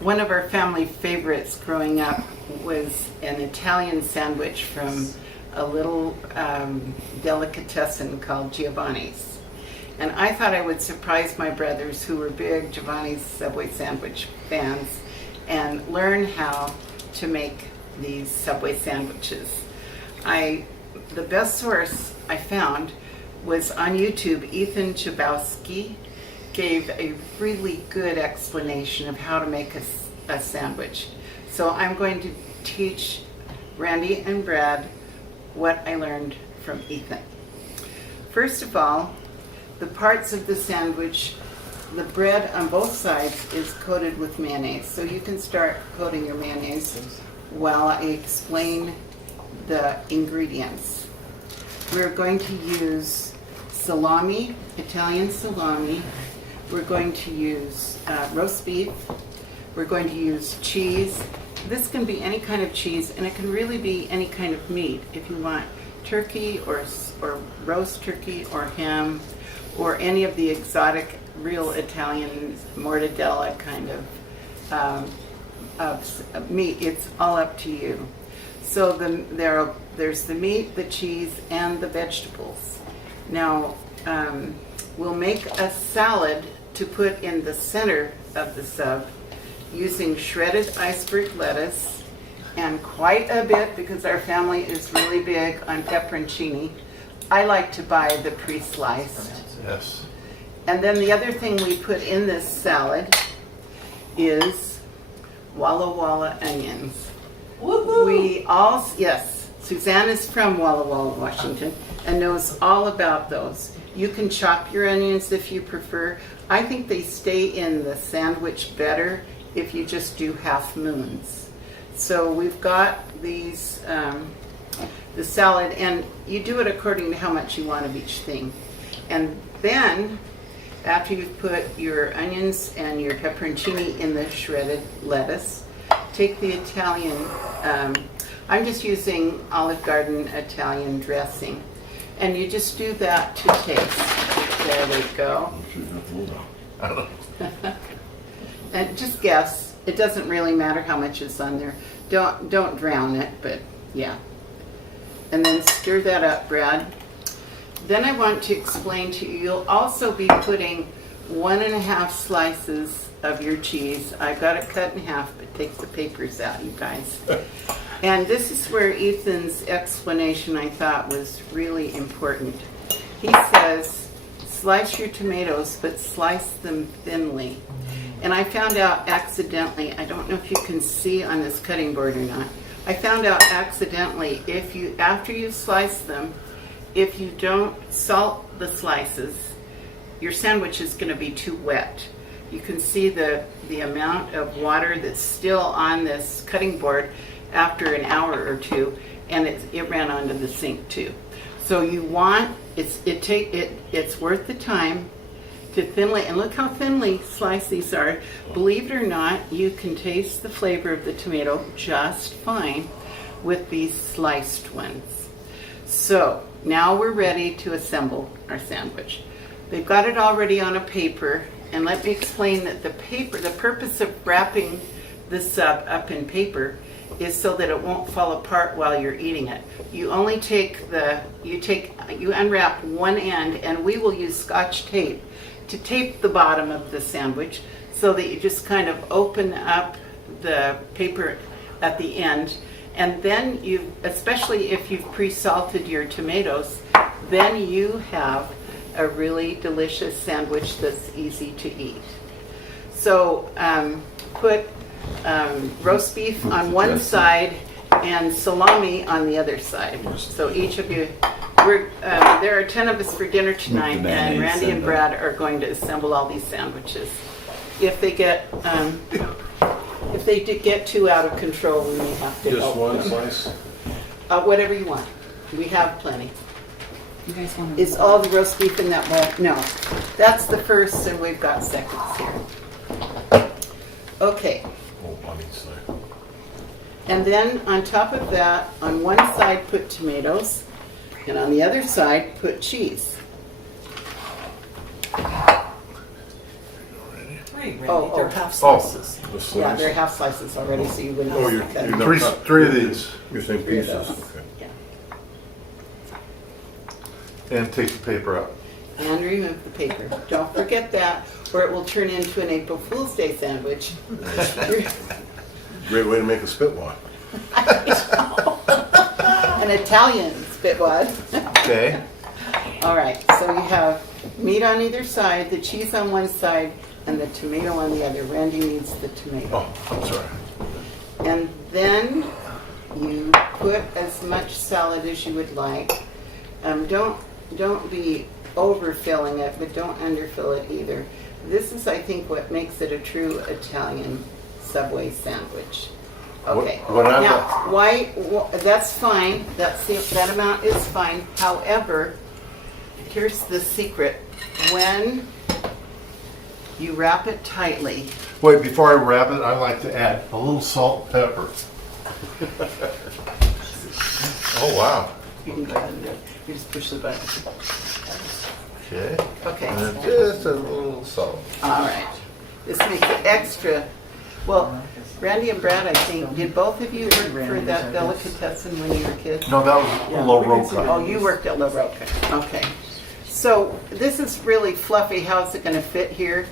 One of our family favorites growing up was an Italian sandwich from a little delicatessen called Giovanni's. And I thought I would surprise my brothers, who were big Giovanni's Subway sandwich fans, and learn how to make these Subway sandwiches. The best source I found was on YouTube. Ethan Chabowski gave a really good explanation of how to make a sandwich. So I'm going to teach Randy and Brad what I learned from Ethan. First of all, the parts of the sandwich, the bread on both sides is coated with mayonnaise. So you can start coating your mayonnaise while I explain the ingredients. We're going to use salami, Italian salami. We're going to use roast beef. We're going to use cheese. This can be any kind of cheese, and it can really be any kind of meat. If you want turkey or roast turkey or ham or any of the exotic, real Italian mortadella kind of meat, it's all up to you. So there's the meat, the cheese, and the vegetables. Now, we'll make a salad to put in the center of the sub using shredded iceberg lettuce and quite a bit, because our family is really big on pepperoncini. I like to buy the pre-sliced. Yes. And then the other thing we put in this salad is Walla Walla onions. Woo-hoo. Yes, Suzanne is from Walla Walla, Washington, and knows all about those. You can chop your onions if you prefer. I think they stay in the sandwich better if you just do half moons. So we've got these, the salad, and you do it according to how much you want of each thing. And then, after you've put your onions and your pepperoncini in the shredded lettuce, take the Italian, I'm just using Olive Garden Italian dressing, and you just do that to taste. There we go. I don't know. And just guess. It doesn't really matter how much is on there. Don't drown it, but yeah. And then stir that up, Brad. Then I want to explain to you, you'll also be putting 1.5 slices of your cheese. I've got it cut in half, but take the papers out, you guys. And this is where Ethan's explanation, I thought, was really important. He says, slice your tomatoes, but slice them thinly. And I found out accidentally, I don't know if you can see on this cutting board or not, I found out accidentally, after you slice them, if you don't salt the slices, your sandwich is going to be too wet. You can see the amount of water that's still on this cutting board after an hour or two, and it ran onto the sink too. So you want, it's worth the time to thinly, and look how thinly sliced these are. Believe it or not, you can taste the flavor of the tomato just fine with these sliced ones. So now we're ready to assemble our sandwich. They've got it already on a paper, and let me explain that the purpose of wrapping the sub up in paper is so that it won't fall apart while you're eating it. You only you unwrap one end, and we will use Scotch tape to tape the bottom of the sandwich so that you just kind of open up the paper at the end. And then especially if you've pre-salted your tomatoes, then you have a really delicious sandwich that's easy to eat. So put roast beef on one side and salami on the other side. So each of you, there are 10 of us for dinner tonight, and Randy and Brad are going to assemble all these sandwiches. If they get too out of control, we may have to Just help one them. slice? Whatever you want. We have plenty. You guys want Is all the roast beef in that bowl? No. That's the first, and we've got seconds here. Okay. Oh, on each side. And then on top of that, on one side put tomatoes, and on the other side put cheese. Great, Oh, They're oh. half slices. The Yeah, slice. they're half slices already, so you wouldn't. Oh, you're cut. not- Three of these, You're saying Three of pieces, those. okay. Yeah. and take the paper out. And remove the paper. Don't forget that, or it will turn into an April Fool's Day sandwich. Great way to make a spit wad. An Italian spitwad. Okay. All right, so you have meat on either side, the cheese on one side, and the tomato on the other. Randy needs the tomato. Oh, I'm sorry. And then you put as much salad as you would like. Don't be overfilling it, but don't underfill it either. This is, I think, what makes it a true Italian Subway sandwich. Okay. What I Now, that's fine. That amount is fine. However, here's the secret. When you wrap it tightly, Wait, before I wrap it, I like to add a little salt and pepper. Oh, wow. you can go ahead and do it. You just push the button. Okay. Okay. And then just a little salt. All right. This makes it extra. Well, Randy and Brad, I think, did both of you work for that delicatessen when you were kids? No, that was a low road Oh, cut. you worked at Low Road. Okay. So this is really fluffy. How's it going to fit here?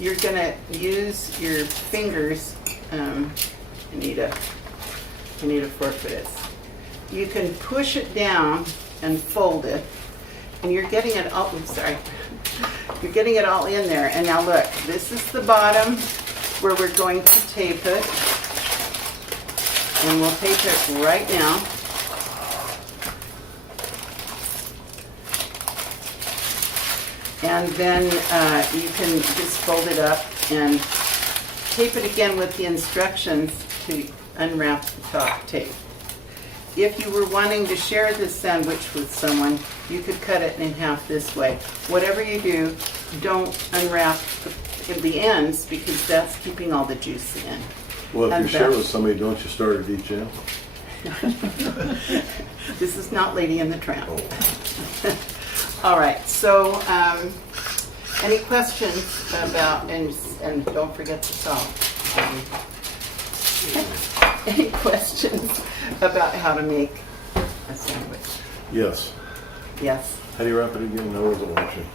You're going to use your fingers. I need a fork for this. You can push it down and fold it, and you're getting it all. I'm sorry. You're getting it all in there. And now look, this is the bottom where we're going to tape it, and we'll tape it right now. And then you can just fold it up and tape it again with the instructions to unwrap the top tape. If you were wanting to share this sandwich with someone, you could cut it in half this way. Whatever you do, don't unwrap the ends because that's keeping all the juice in. Well, if And you share that- with somebody, don't you start at each end? This is not Lady in the Tramp. Oh. All right, so any questions about, and don't forget the salt. Any questions about how to make a sandwich? Yes. Yes. How do you wrap it again? I wasn't watching.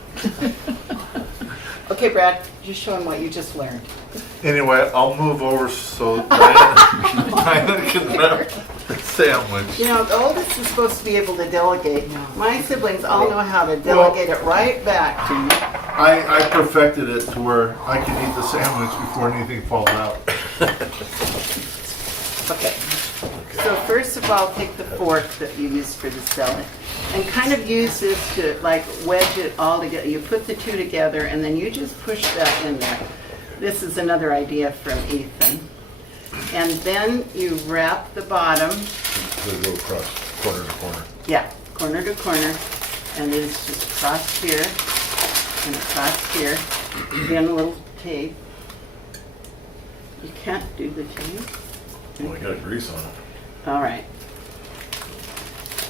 Okay, Brad, just show him what you just learned. Anyway, I'll move over so Diana can wrap the sandwich. You know, the oldest is supposed to be able to delegate. My siblings all know how to delegate it right back to me. I perfected it to where I can eat the sandwich before anything falls out. Okay. So first of all, take the fork that you use for the salad and kind of use this to like wedge it all together. You put the two together and then you just push that in there. This is another idea from Ethan. And then you wrap the bottom, So go across corner to corner. yeah, corner to corner, and it's just across here and across here. Then a little tape. You can't do the tape. Well, I got grease on it. All right.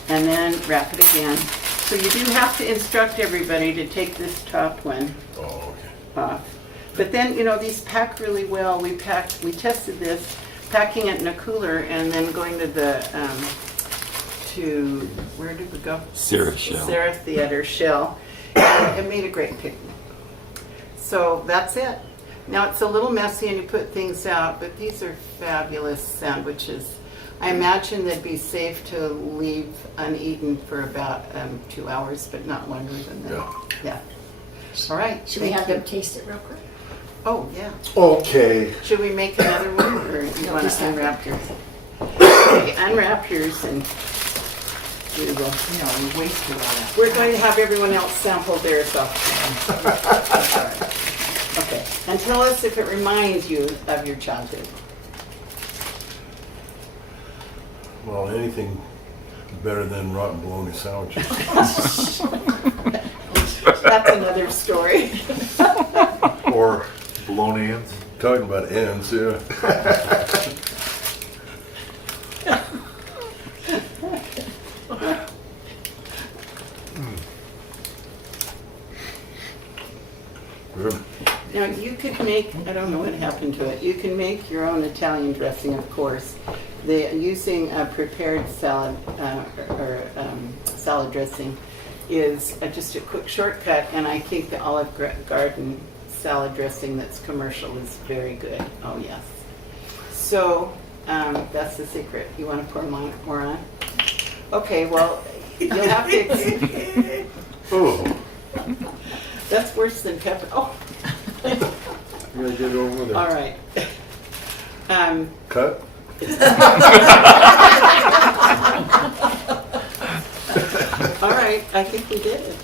And then wrap it again. So you do have to instruct everybody to take this top one Oh, okay. off. But then, you know, these pack really well. We tested this, packing it in a cooler and then going to the, where did we go? Sarah Shell. Sarah Theater Shell. And it made a great picnic. So that's it. Now it's a little messy and you put things out, but these are fabulous sandwiches. I imagine they'd be safe to leave uneaten for about 2 hours, but not longer than that. Yeah. All right. Should we thank have you. them taste it real quick? Oh, yeah. Okay. Should we make another one, or you No, want just to have unwrap yours? Okay, unwrap yours, and we will. No, you wasted all that. We're going to have everyone else sample theirs off. Okay, and tell us if it reminds you of your childhood. Well, anything better than rotten bologna sandwiches. That's another story. Or bologna ends. Talking about ends, yeah. Good. Now, you could make, I don't know what happened to it. You can make your own Italian dressing, of course. Using a prepared salad salad dressing is just a quick shortcut, and I think the Olive Garden salad dressing that's commercial is very good. Oh yes. So that's the secret. You want to pour more on? Okay. Well, you'll have to. Oh, That's worse than pepper. Oh. you gotta get over there. All right. Cut? All right, I think we did it.